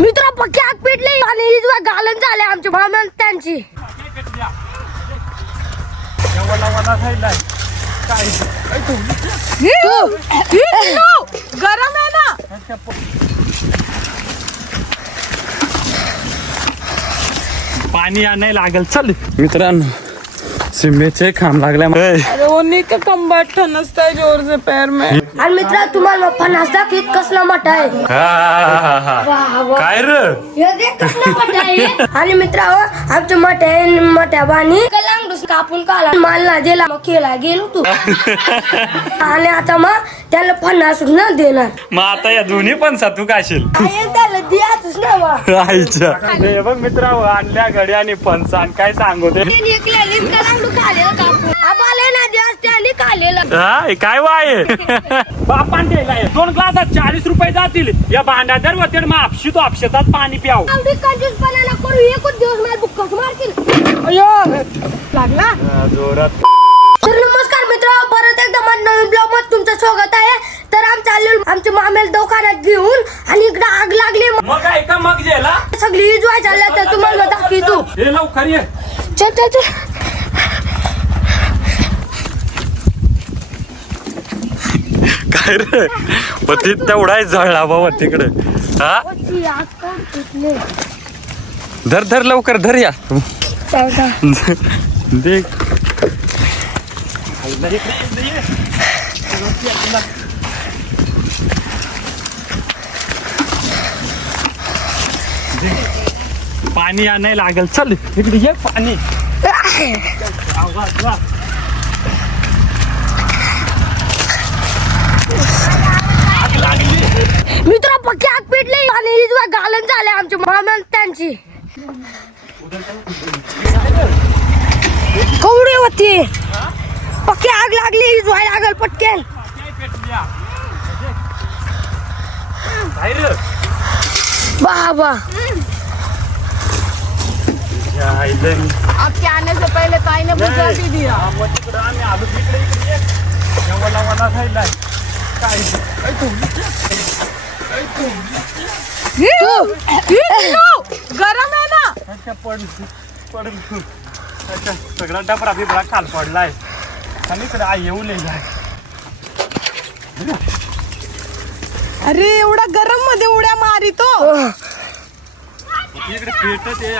मित्र पक्की आग पेटली आणि गालन झाले आमच्या मामा त्यांची गरम आहे ना. पाणी आणायला लागल. चल मित्रांनो सिमेचे खांब लागल्या. अरे उन्हीं का कंबाट ठनसता है जोर से पैर में. आणि मित्र तुम्हाला फणस दाखवीत कसला मोठा आहे. काय रे हे देख कसला मोठा आहे. आणि मित्र आमच्या मोठ्या बाणी कलांगडूस कापून काला मालला दिला मग केला गेलो तू आणि आता मग त्याला फणस न देणार. मग आता या दोन्ही पण सातू काशील त्याला द्याच ना मग. आईच्या हे बघ मित्रा आणल्या घडी आणि फणसान काय सांगू ते काय वाय बापान द्यायला 2 ग्लासात 40 रुपये जातील. या भांड्या दर होते मग आपशितो आपशेतात पाणी प्याव. लागला जोरात. तर नमस्कार मित्र परत एकदा माझ्या नवीन ब्लॉग मध्ये तुमचं स्वागत आहे. तर आमच्या मामेला दुकानात घेऊन आणि इकडे आग लागली. मग काय का मग जेला सगळी इजवाय चालल्या तर तुम्हाला दाखवतो. हे लवकर ये. चल चल चल. काय रे पती तेवढा जळला बाबा तिकडे. हा धर धर लवकर धर या. देख पाणी आणायला लागल. चल इकडे ये पाणी. मित्र पक्की आग पेटली आणि गालन झाले आमच्या मामा त्यांची कवडी होती. पक्की आग लागली इजवाय लागल पटकेन. बाबा आपके आने से पहले ताई ने बुझा भी दिया. गरम आहे ना. सगळा डबरा बिबरा खाल पडलाय आणि इकडे आई येऊ नये. अरे एवढा गरम मध्ये उड्या मारितो. इकडे पेटत आहे.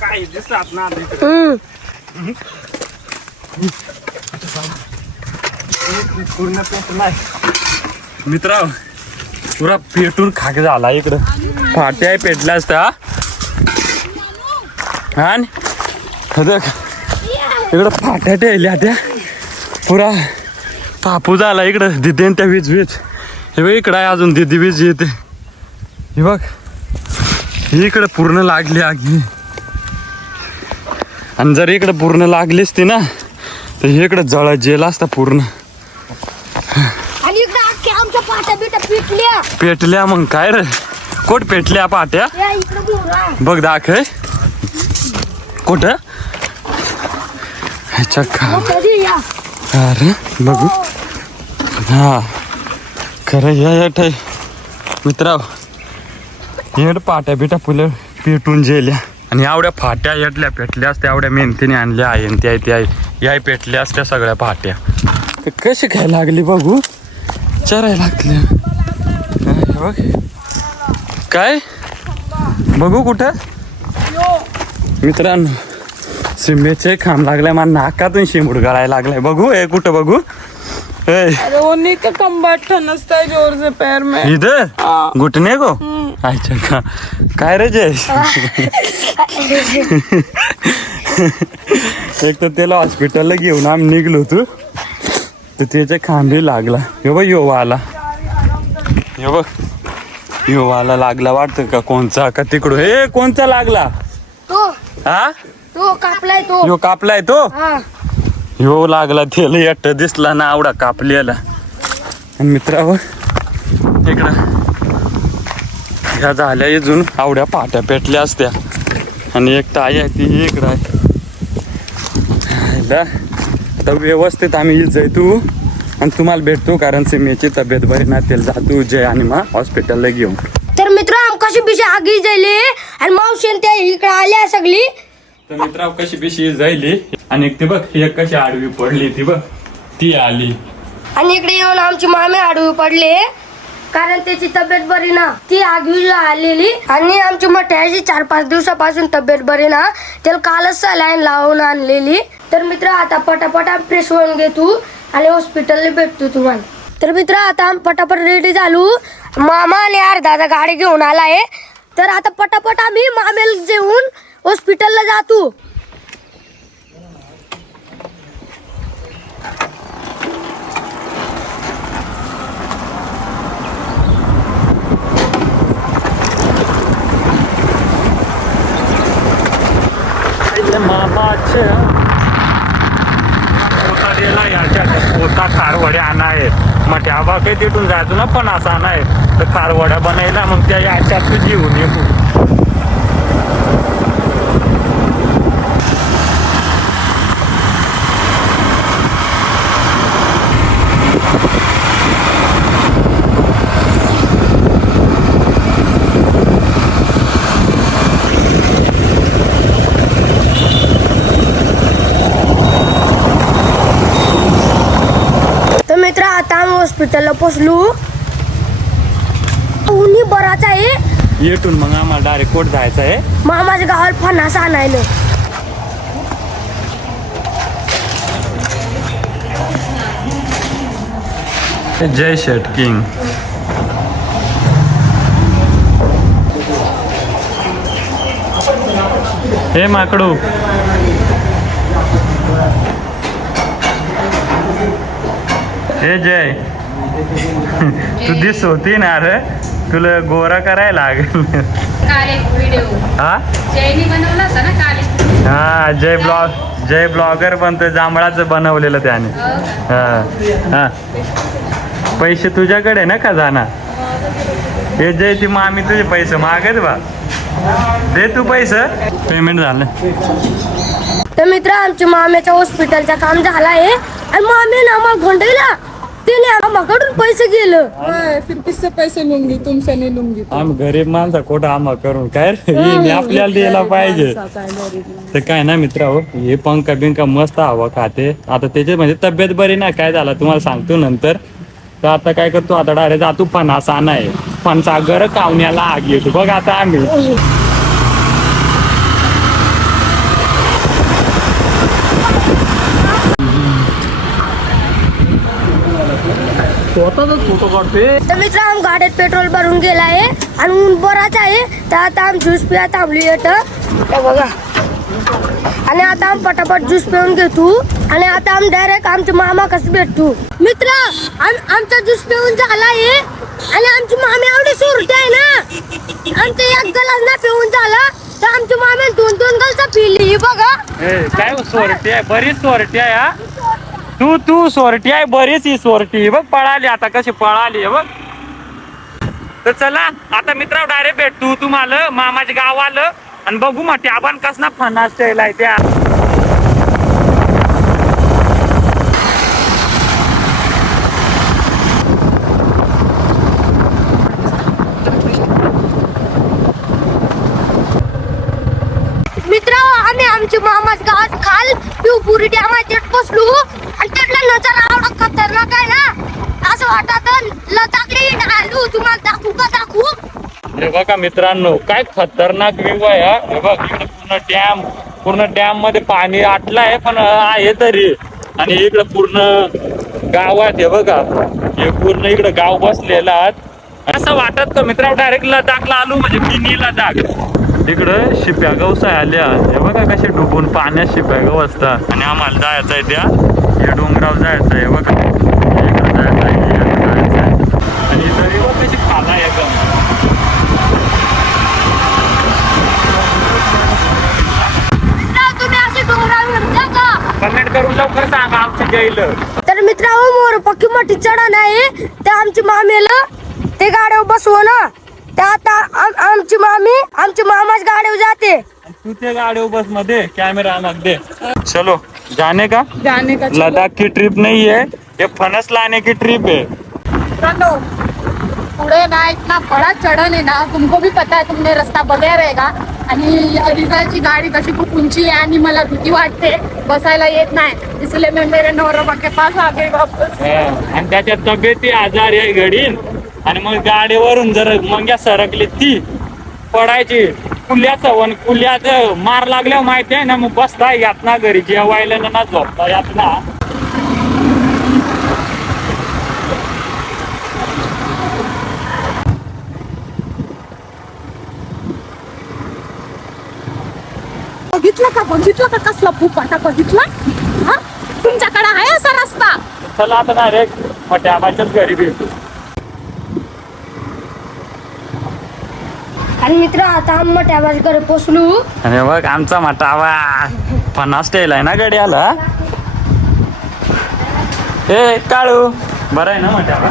काय दिसत ना पूर्ण पेटलाय मित्र. पुरा पेटून खाक झाला. इकडं फाट्या पेटल्या असत्या. आणि इकडं फाट्या टेल्या त्या पुरा तापू झाला. इकडं दिदे त्या वीज वीज हे बघ इकडं आहे अजून दिदी वीज येते. हे बघ इकडं पूर्ण लागली आगी. आणि जर इकडं पूर्ण लागली असती ना तर इकडं जळ जेला असता पूर्ण. आणि इकडे अख्ख्या आमच्या पाट्या बिट्या पेटल्या. पेटल्या मग काय रे कोट पेटल्या पाट्या. बघ दाखय कुठं अरे बघू. हा खरं हे मित्रा हेड पाट्या बिट्या फुलं पेटून जेल्या. आणि एवढ्या फाट्या येटल्या पेटल्या असत्या. एवढ्या मेहनतीने आणल्या आहे त्या या पेटल्या असत्या सगळ्या फाट्या. तर कशी काय लागली बघू. चरायला लागल्या बघ काय बघू कुठं मित्रांनो सिमेचे खांब लागलाय. मला नाकातून शिंबूड गळायला लागलाय. बघू हे कुठं बघू. अरे उन्हीं का कंबाट ठनसता है जोर से पैर में. इधर घुटने को. अच्छा का काय रे जय. एक तर त्याला हॉस्पिटलला घेऊन आम्ही निघलो होतो तर त्याच्या खांदे लागला. हे बघ यो वाला हे बघ यो वाला लागला वाटतं का कोणचा का तिकडं. हे कोणचा लागला तो. हा तो कापलाय तो. यो कापलाय तो. ह्यो लागला त्याला एकट दिसला ना आवडा कापलेला. आणि मित्रावर इकडं ह्या झाल्या अजून आवड्या पाट्या पेटल्या असत्या. आणि एक ताई आहे ती इकडं आहे. आयला आता व्यवस्थित आम्ही जाय तू आणि तुम्हाला भेटतो कारण सिमेची तब्येत बरी नाही त्याला जातो जय आणि मग हॉस्पिटलला घेऊन. तर मित्र कशी बिशी आगी जायली आणि मावशी त्या इकडे आल्या सगळी. तर मित्र कशी बिशी जायली आणि ती बघ एक कशी आडवी पडली ती बघ ती आली आणि इकडे येऊन आमची मामी आडवी पडली कारण त्याची तब्येत बरी ना ती आगीला आलेली आणि आमची मोठ्याची 4-5 दिवसापासून तब्येत बरी ना त्याला कालच सलाईन लावून आणलेली. तर मित्र आता पटापट फ्रेश होऊन घे तू आणि हॉस्पिटलला भेटतो तुम्हाला. तर मित्र आता आम्ही पटापट रेडी झालो. मामा आणि अर्धा गाडी घेऊन आलाय. तर आता पटापट आम्ही मामेला जेवून हॉस्पिटलला जातो. पोता खारवड्या आणाय मग त्या बा काही तिथून जायचो ना पण असा नाही तर खारवड्या बनायला मग त्या याच्यात तू जीवन येतो. मित्र आता आम्ही हॉस्पिटलला पोचलो. उन्ही बराच आहे येतून मग आम्हाला डायरेक्ट कोट जायचं आहे मामाच्या गावाला फणस आणायला. जय शेट किंग. हे माकडू हे जय तू दिस होती ना रे तुला गोरा करायला लागेल. काल एक व्हिडिओ हा जयनी बनवला होता ना काल एक. हा जय ब्लॉगर बनतोय जांभळाचं बनवलेलं त्याने. हा हा पैसे तुझ्याकडे ना का जाणार हे जय ती मामी तुझे पैसे मागत बा दे तू पैसे पेमेंट झालं. तर मित्र आमच्या माम्याच्या हॉस्पिटलचं काम झालं आहे आणि मामीने आम्हाला घोंडवला. त्याने आम्हाकडून पैसे गेलं. फिर किससे पैसे लूंगी तुमसे नहीं लूंगी. आम गरीब माणसा खोटा आम्हा करून काय रे आपल्याला द्यायला पाहिजे. तर काय ना मित्र हो हे पंखा बिंका मस्त हवा खाते. आता त्याची म्हणजे तब्येत बरी ना काय झालं तुम्हाला सांगतो नंतर. तर आता काय करतो आता डायरेक्ट जातो फणस आणाय फणसागर कावण्याला आग येतो बघ आता आम्ही. फोटो काढते. तर मित्र आम गाडीत पेट्रोल भरून गेला आहे आणि ऊन बराच आहे. तर आता आम ज्यूस पिया थांबली बघा आणि आता आम पटापट ज्यूस पिऊन घेतो आणि आता आम डायरेक्ट आमच्या मामा कसं भेटतो. मित्र आमचा ज्यूस पिऊन झाला आहे आणि आमची मामी एवढी सुरती आहे ना आमचं एक गलास ना पिऊन झाला तर आमची मामी 2-2 गलसा पिली बघा. काय सोरटी आहे बरीच सोरटी आहे. हा तू सोरटी आहे बरीच ही सोरटी बघ पळाली आता कशी पळाली बघ. तर चला आता मित्र डायरेक्ट भेटतो तुम्हाला मामाच्या गाव आलं आणि बघू मग त्या पण कसं फणस ठेवलाय त्या. मित्र आम्ही आमच्या मामाच्या गावात खाल पिवपुरी डॅमात बसलो आणि त्यातला नजारा एवढा खतरनाक आहे ना असं वाटत लताकडी आलू तुम्हाला दाखवू. हे बघा मित्रांनो काय खतरनाक व्ह्यू आहे हा. हे बघ इकडे पूर्ण डॅम मध्ये पाणी आटलं आहे पण आहे तरी आणि इकडे पूर्ण गावात हे बघा हे पूर्ण इकडे गाव बसलेलं आहे. असं वाटत का मित्रांनो डायरेक्ट लदाखला आलो म्हणजे मिनी लदाख. इकडं शिप्या गवसाय आल्या हे बघा कसे डुबून पाण्यात शिप्या गव असतात आणि आम्हाला जायचं आहे त्या हे डोंगराव जायचं आहे बघा इकडं जायचं आहे आणि तरी कशी खाला आहे का. तुम्ही असे डोंगरावर जा का कमेंट करून लवकर सांगा आमची गेलं. तर मित्रांनो मोर पक्की मोठी चढण आहे ते आमची मामीला ते गाड्यावर बसव ना ते आता आमची मामाच गाड्यावर जाते. तू त्या गाडी बस मध्ये कॅमेरा आणाक दे. चलो जाने का चलो। लद्दाख की ट्रिप नहीं है, ये फनस लाने की ट्रिप है. चलो पुढे ना इतना बड़ा चढण आहे ना, तुमको भी पता है, तुमने रस्ता बघायला रहेगा. आणि रिझाची गाडी कशी खूप उंची आहे आणि मला भीती वाटते, बसायला येत नाही. इसलिए मैं मेरे नवरा के पास आ गई वापस. आणि त्याच्या तब्येती आजारी आहे घडीन, आणि मग गाडीवरून जर मंग्या सरकली ती पडायची. कुल्याचं मार लागल्यावर माहिती आहे ना, मग बसता येत ना घरी, जेवायला ना झोपता येत ना. बघितलं का कसला फुपाटा बघितला. हा तुमच्याकडे आहे असा रस्ता. चला आता डायरेक्ट मोठ्या आबाच्याच घरी भेटू. आणि मित्र आता आम्ही मोठ्या आबाच्या घरी पोचलो. आणि बघ आमचा मटावा 50 स्टेल आहे ना गडी आला. ए काळू बरं आहे ना मटावा.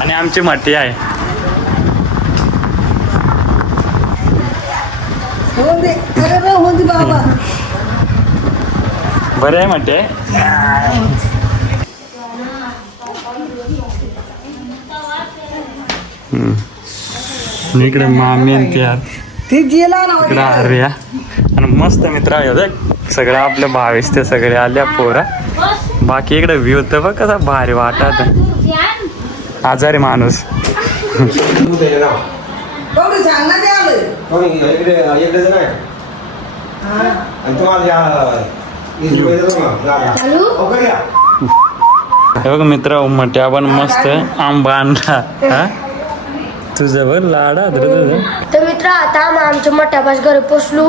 आणि आमची मठी आहे. बरे आहे मटे. इकडे मामी इकडे आर्या आणि मस्त मित्र आहे सगळं आपल्या भावेस ते सगळे आल्या पोरा. बाकी इकडे व्ह्यू तर बघ कसा भारी वाटत. आजारी माणूस. हे बघ मित्र म्हटे आपण मस्त आंबा आणला. तुझं बघ लाडा तुझं. तर मित्र आता आम्ही आमच्या मोठ्या आबाच्या घरी पोचलो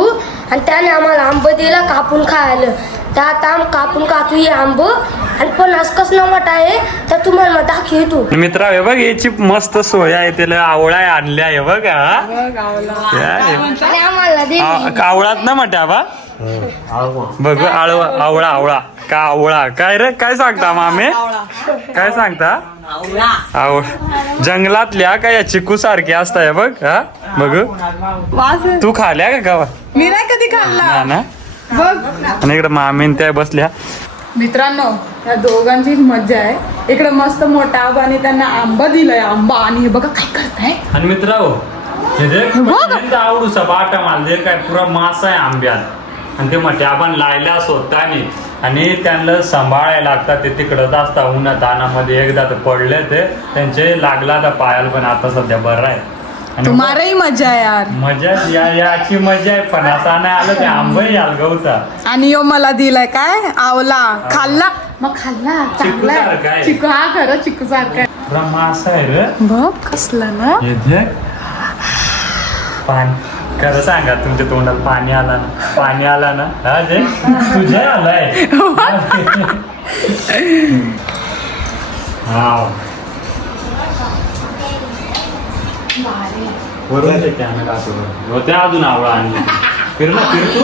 आणि त्याने आम्हाला आंब दिला कापून खायला. तर आता आम्ही कापून खातो हे आंब. आणि पण आज कसं मोठा आहे तर तुम्हाला दाखवतो. मित्र हे बघ याची मस्त सोय आहे. त्याला आवळा आणल्या आहे बघ. आणि आम्हाला दे. आवळात ना म्हट्या बा बघ. आवळा आवळा का आवळा काय रे काय सांगता मामे काय सांगता. जंगलातल्या का या चिकू सारख्या असताय बघ. हा बघ तू खाल्या का गावा. मी नाही कधी खाल्ला ना. बघ. आणि इकडे मामीन त्या बसल्या. मित्रांनो या दोघांचीच मज्जा आहे. इकडे मस्त मोठा आबाने त्यांना आंबा दिलाय. आंबा आणि हे बघा काय करताय. आणि मित्र आवडूसा बाटा माल दे काय पुरा मासा आहे आंब्यात. आणि ते म्हटे आपण लायला स्वतःने आणि त्यांना सांभाळायला लागतात. ते तिकडच असतात उन्हा तानामध्ये. एकदा तर पडले ते त्यांचे लागला तर पायाला. पण आता सध्या बरं आहे. तुम्हालाही मजा आहे यार. मजा याची मजा आहे. पण असा नाही आलं ते आंबही आल गवता. आणि यो मला दिलाय काय आवला. खाल्ला मग खाल्ला चांगला चिकूसारखा आहे. चिकू. हा खरं चिकू सारखा आहे. पुरा मासा आहे रे. बघ कसलं ना. हे पाणी खरं सांगा तुमच्या तोंडात पाणी आला ना. पाणी आला ना. हा जे तुझे आलाय. वरून ते कॅमेरा होत्या अजून आवळा आणि फिर ना फिर तू.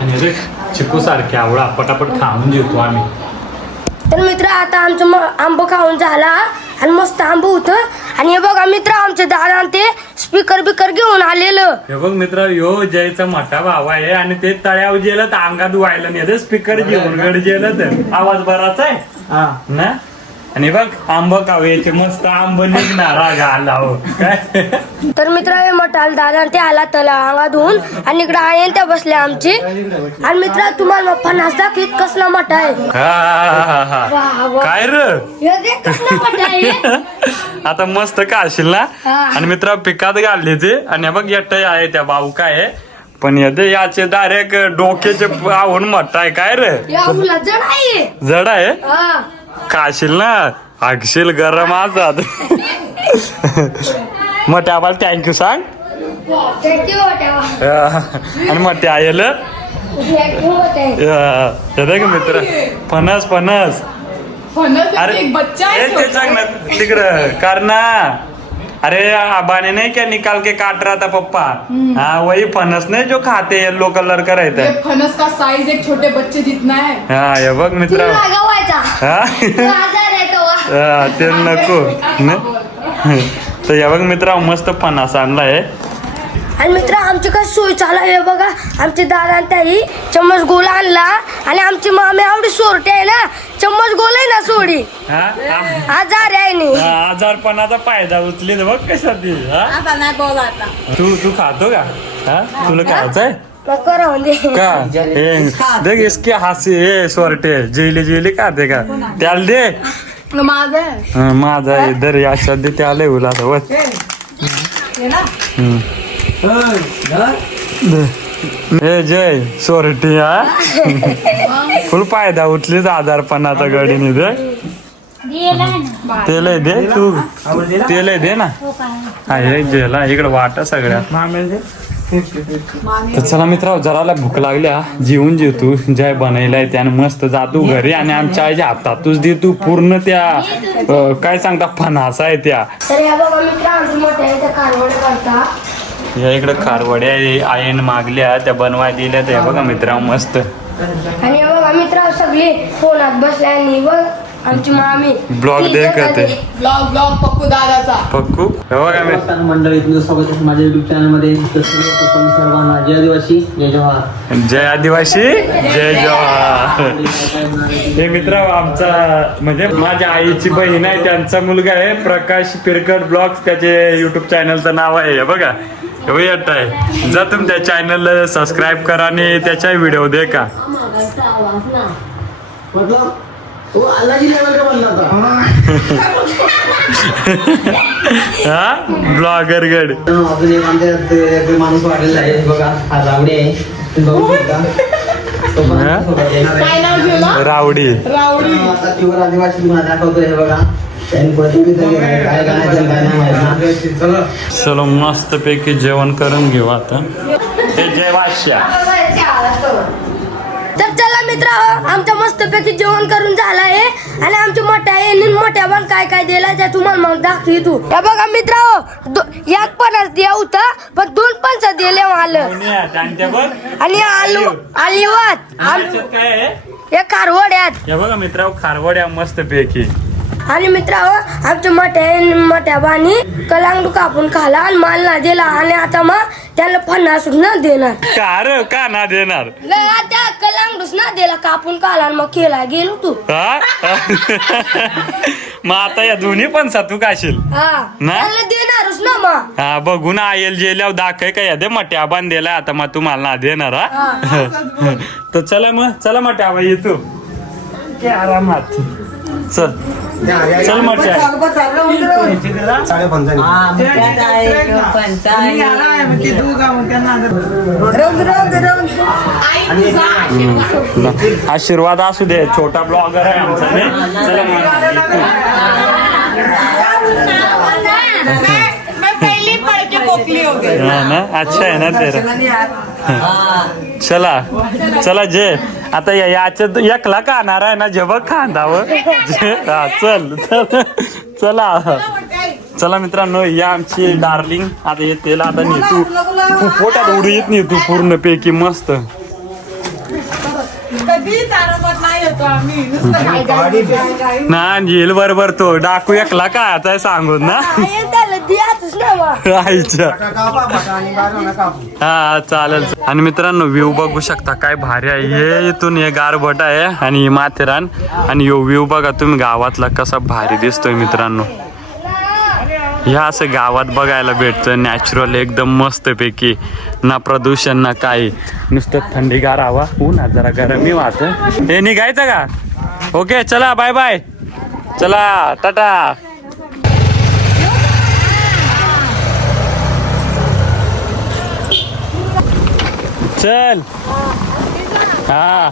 आणि रे चिकू सारखे आवळा पटापट खाऊन जेवतो आम्ही. तर मित्र आता आमचं आंब खाऊन झाला आणि मस्त आंब होतं. आणि हे बघा मित्र आमचे दादा ते स्पीकर बिकर घेऊन आलेलं. हे बघ मित्र यो जयचा मोठा भाव आहे. आणि ते तळ्यावर गेलं तर अंगात व्हायला नाही. स्पीकर घेऊन गड गेलं तर आवाज बराच आहे ना. आणि बघ आंब खावे मस्त आंब निघणार आला हो काय. तर मित्र हे मोठा दादा ते आला तला अंगा धुवून. आणि इकडे आहे त्या बसल्या आमची. आणि मित्र तुम्हाला फणस दाखवीत कसला मोठा आहे. काय र हे देख कसला मोठा आहे. आता मस्त काशील ना. आणि मित्र पिकात घालले ते. आणि बघ येटाई आहे त्या भाऊ काय. पण येते याचे डायरेक्ट डोक्याचे आहून मोठा आहे काय रे. जड आहे. जड आहे. खाशील ना हागशील गरम असतात. मोठ्या आम्हाला थँक्यू सांग. आणि मोठ्या आयला हे का मित्र फणस फणस. अरे ते सांग ना तिकडं करना. अरे आबाने नहीं क्या निकाल के काट रहा था पप्पा. हाँ वही फणस नहीं जो खाते येलो कलर का रहता है. फणस का साइज एक छोटे बच्चे जितना है. हाँ ये बघ मित्र. ते नको तर या बघ मित्रा मस्त फणस आणलाय. आणि मित्र आमची काय सोय चालू आहे बघा. आमचे दादा त्याही चम्मच गोल आणला आणि आमची मामी आवडी सोरटे आहे ना, चम्मच गोल आहे ना सोडी आजार आहे नी. आजारपणाचा फायदा उचले बघ कशासाठी. आता नाही बोला आता. तू खातो का? तुला खायचंय करा म्हणजे का? देख इसके हासी हे सोरटे जेली खाते का? त्याला दे माझं माझा इधर या सध्या त्याला उला हे जय सोरटी फुल फायदा उठलीच आजारपणाचा गडीने दे. तेल दे तू, तेल दे ना. हा हे जेला इकडे वाटा सगळ्यात. तर चला मित्र जराला भूक लागल्या, जेवून जेवतो जय बनवलाय त्याने मस्त जातो घरी आणि आमच्या आईच्या हातातच दे तू पूर्ण त्या काय सांगता फणस आहे त्या. तर या बघा मित्र आमची मोठ्या इथे कारवडे करता. या इकडे खारवड्या आईन मागल्या त्या बनवाय दिल्या त्या बघा मित्रा मस्त. आणि हे बघा मित्र सगळे फोनात बसले आणि बघ आमची मामी ब्लॉग दे करते ब्लॉग पप्पू दादाचा. पक्कू हे बघा नमस्कार मंडळी, तुमचं स्वागत आहे माझ्या युट्यूब चॅनलमध्ये. सर्वांना जय आदिवासी जय जवाहर. जय आदिवासी जय जवाहर. हे मित्र आमचा म्हणजे माझ्या आईची बहीण आहे, त्यांचा मुलगा आहे प्रकाश पिरकट ब्लॉग्स, त्याचे युट्यूब चॅनलचं नाव आहे. हे बघा येत आहे. जा तुमच्या चॅनलला सबस्क्राईब करा आणि त्याचा व्हिडिओ दे का. हा ब्लॉगर गड अजून एक आमच्या माणूस वाढलेला आहे बघा, हा रावडे आहे. बघू शकता. तो पण सोबत येणार आहे. काय नाव घेऊ? रावडी. आता प्युअर आदिवासी तुम्हाला दाखवतोय. हे बघा काय गाण्याचं काय नाव आहे ना. चलो मस्त पैकी जेवण करून घेऊ आता. हे जेवाश्या. तर चला मित्र आमच्या मस्तपैकी जेवण करून झालं आहे आणि आमच्या मोठ्या पण काय काय दिला त्या तुम्हाला मग दाखवी तू. हे बघा मित्र एक पणच द्या होता पण 2 पंच दिले मला. आणि आलिवात काय आहे हे कारवड्यात. हे बघा मित्र खारवड्या मस्त पैकी. आणि मित्र आमच्या मोठ्या बानी कलांगडू कापून खाला आणि माल ना दिला आणि आता मग त्याला फणस ना देणार. का ना देणार. त्या कलांगडूच ना दिला कापून खाला आणि मग केला गेलो तू. मग आता या दोन्ही पण तू काशील हा ना? त्याला देणारच ना मग. हा बघून आयल जेल्यावर दाखय काय दे मट्या बांध दिला आता मग तुम्हाला ना देणार. हा तर चला मट्या बाई येतो आरामात. चल मट्या आशीर्वाद असू दे. छोटा ब्लॉगर आहे आमचा. चला ना अच्छा आहे ना तेरा. चला जे आता याच्यात एकला खाणार आहे ना जेव्हा खांदावं. चला मित्रांनो या आमची डार्लिंग आता येते आता नेतू पोटात उडू येत नाही तू पूर्ण पैकी मस्त. ना येईल बरोबर तो डाकू एकला काय सांगून ना आईच्या. हा चालेल. आणि मित्रांनो व्ह्यू बघू शकता काय भारी आहे. हे इथून हे गारबट आहे आणि हे माथेरान आणि यो व्ह्यू बघा तुम्ही गावातला कसा भारी दिसतोय मित्रांनो. ह्या असं गावात बघायला भेटतं नॅचरल एकदम मस्त पैकी. ना प्रदूषण ना काही, नुसतं थंडीगार हवा. ऊन जरा गरमी वाहत. हे निघायचं का? ओके चला बाय बाय. चला टाटा. चल हा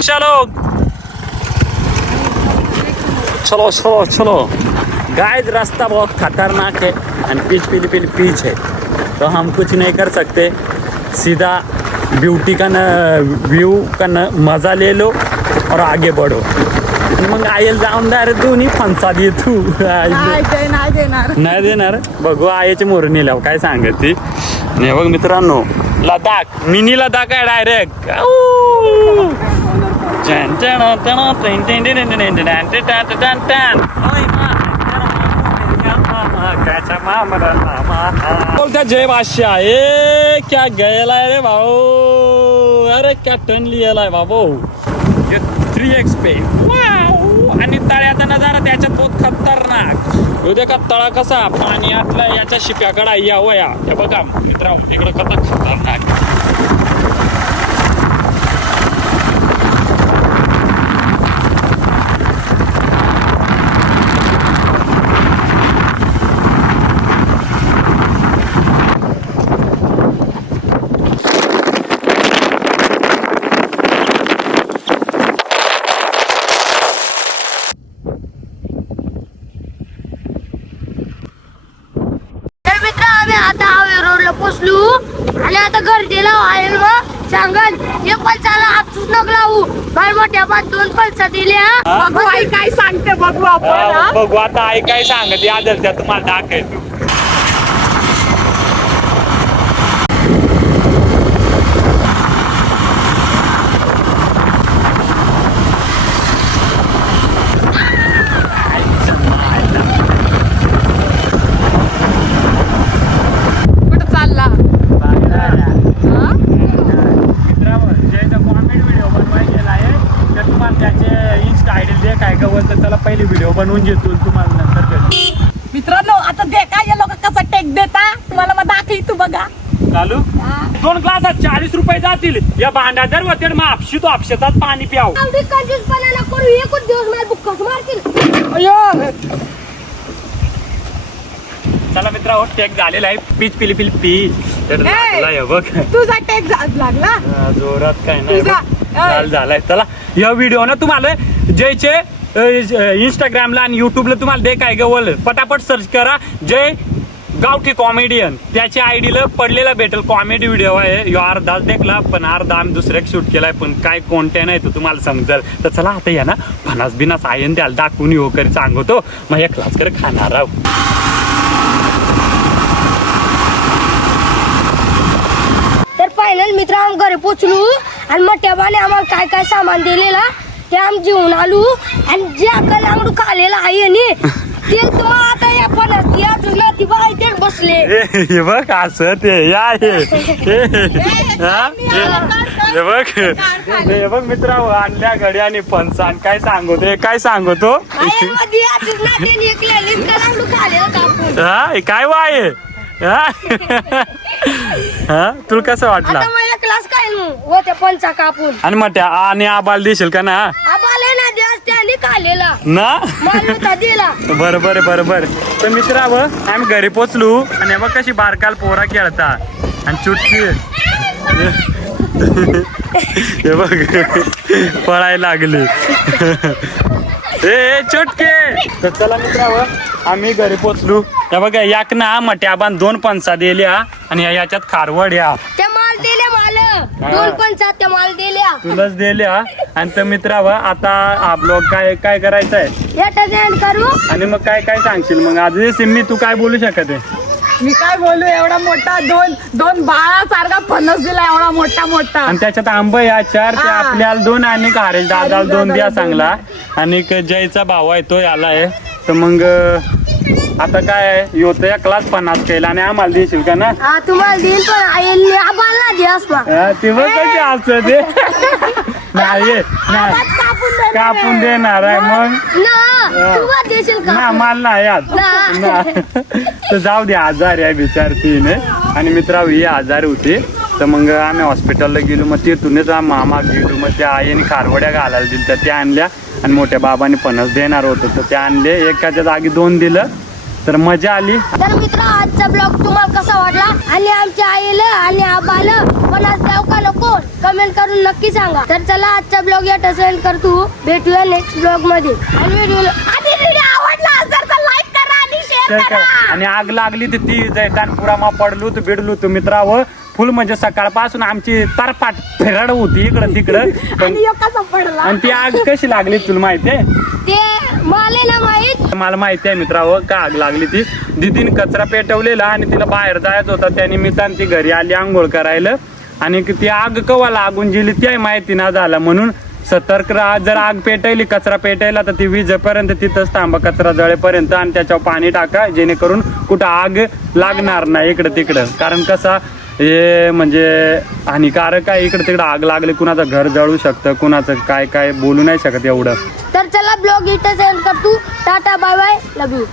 चलो गाइस रास्ता बहुत खतरनाक है और पीछ है तो हम कुछ नहीं कर सकते. सीधा ब्यूटी का व्यू का मजा ले लो और आगे बढ़ो. मग आयल जाऊन डायरेक्ट दोन्ही फणसा दे तू. नाही देणार. बघू आईची मोर नेल्यावर काय सांगत ती. नाही बघ मित्रांनो लडाख मिनी लडाख आहे डायरेक्ट. बोलता जय बादशाह ए क्या गेलाय रे भाऊ अरे क्या टन लिहिलाय बाबू 3x पे आणि तळ्याचा नजारा त्याच्यात बहुत खतरनाक उद्या का तळा कसा पाणी आटला याच्या शिप्याकडे या वया हे बघा मित्रा इकडं कसा खतरनाक तर मित्र आम्ही आता हावे रोडला पोचलो आणि आता गर्दीला आहे मग सांगाल हे पल्साला आपसूच नक लावू बाय मोठ्या बात 2 पल्सा दिल्या बघू आई काय सांगते बघू आपण हा? बघू आता आई काय सांगते आदर त्या तुम्हाला दाखवायचं कुठं चालला हा? मित्रावर ज्याचा कॉमेडी व्हिडिओ बनवायला गेला आहे तर तुम्हाला त्याचे इन्स्टा आयडी दे काय गवत तर त्याला पहिले व्हिडिओ बनवून घेतो तुम्हाला नंतर देतो. मित्रांनो आता देखा या लोक कसा टेक देता तुम्हाला मग दाखवी तू बघा चालू 2 ग्लासात 40 रुपये जातील या भांड्यादर होते मग आपशी तो आपशेतात पाणी प्याव एवढी कंजूसपणा नको करू एकच दिवस मला बुक्काच मारतील चला मित्रांनो टेक झालेला आहे पीच पिली तर लागला आहे बघ तुझा टेक लागला जोरात काय नाही तुझा बघ. झालाय चला या व्हिडिओ ना तुम्हाला जयचे इंस्टाग्रामला आणि युट्यूबला तुम्हाला दे काय गवल पटापट सर्च करा जय गावठी कॉमेडियन त्याच्या आयडीला पडलेला भेटेल कॉमेडी व्हिडिओ आहे यो अर्धाच देखला पण अर्धा आम्ही दुसऱ्या शूट केलाय पण काय कोणत्या नाही तो तुम्हाला समजेल तर चला आता या ना फणास बिनास आयन त्याला दाखवून येऊ करी सांगतो मग एक क्लास करे खाणार आहोत तर फायनल मित्र आम्ही घरी पोचलो आणि मोठ्या बाने आम्हाला काय काय सामान दिलेला ते आम्ही जेवून आलो आणि जे अक्का लांगडू खालेला आहे नी ते तुम्हाला आता या फणस ती अजून ती बाई ते बसले हे बघ असं ते या हे बघ हे बघ मित्रा आणल्या घडी आणि फणसान काय सांगतो काय सांगतो मध्ये अजून ना ते निघलेले इतका लांगडू खालेला कापून हा हे काय वाय हा तुला कसं वाटलं आता मग क्लास काय होते पंचा कापून आणि मग त्या आणि आबाल देशील का ना आबाले ना दिवस त्याने खालेला ना मला दिला बरोबर बरोबर तर मित्रावं आम्ही घरी पोचलो आणि बघ कशी बारकाल पोरा खेळता आणि चुटकी हे बघ पळायला लागले ए चुटके तर चला मित्रावं आम्ही घरी पोचलो या बघा याक ना मट्या बांध 2 पंचा दिल्या आणि याच्यात खारवड या त्या माल दिल्या माल 2 पंचात त्या माल दिल्या तुलाच दिल्या आणि तर मित्रावं आता हा ब्लॉग काय करायचा आहे या डिझाईन करू आणि मग काय सांगशील मग आज सिम्मी तू काय बोलू शकत आहे मी काय बोलू एवढा मोठा दोन बाळासारखा फणस दिला एवढा मोठा आणि त्याच्यात आंबा या 4 ते आपल्याला 2 आणि खारेल दादाला 2 द्या चांगला आणि जयचा भाऊ आहे तो याला आहे तर मग आता काय होतं या क्लास 50 केला आणि आम्हाला देशील का ना हा तुम्हाला देईन पण आईला आबाला दियास ना ते बघ कशी असं ते नाही कापून देणार आहे मग ना तुम्हाला देशील का ना माल नाही आज ना तर जाऊ दे आजार आहे बिचारतीने आणि मित्राव ही आजार होती तर मग आम्ही हॉस्पिटलला गेलो मग तिथूनच मामा गेलो मग त्या आईने खारवड्या घालायला दिल्या त्या आणल्या आणि मोठ्या बाबाने फणस देणार होतं तर ते आणले एकाच्या जागी 2 दिलं तर मजा आली तर मित्र आजचा ब्लॉग तुम्हाला कसा वाटला आणि आमच्या आईला आणि आबाला पण आज द्याव का नको कमेंट करून नक्की सांगा तर चला आजचा ब्लॉग या सेंड करतो भेटूया नेक्स्ट ब्लॉग मध्ये आणि व्हिडिओ आवडला असेल तर लाईक करा आणि शेअर करा आणि आग लागली तर ती जैतानपुरामा पडलो तर बिडलो तर मित्रावं फुल म्हणजे सकाळपासून आमची तरपाट फेरड होती इकडं तिकडं पण आणि ती आग कशी लागली तुला माहितीये ते मला ना माहित मला माहिती आहे मित्रावं का आग लागली ती दीदीने कचरा पेटवलेला आणि तिला बाहेर जायचं होता त्या निमित्ताने ती घरी आली आंघोळ करायला आणि ती आग कवा लागून गेली ती माहिती ना झाला म्हणून सतर्क राहा. जर आग पेटवली, कचरा पेटायला, तर ती विजेपर्यंत तिथंच थांबा, कचरा जळेपर्यंत, आणि त्याच्यावर पाणी टाका, जेणेकरून कुठं आग लागणार नाही इकडं तिकडं. कारण कसा हे म्हणजे हानिकारक आहे, इकडं तिकडं आग लागली कुणाचं घर जळू शकतं, कुणाचं काय काय बोलू नाही शकत एवढं. तर चला ब्लॉग इथेच एंड करतो. Tata bye bye, love you.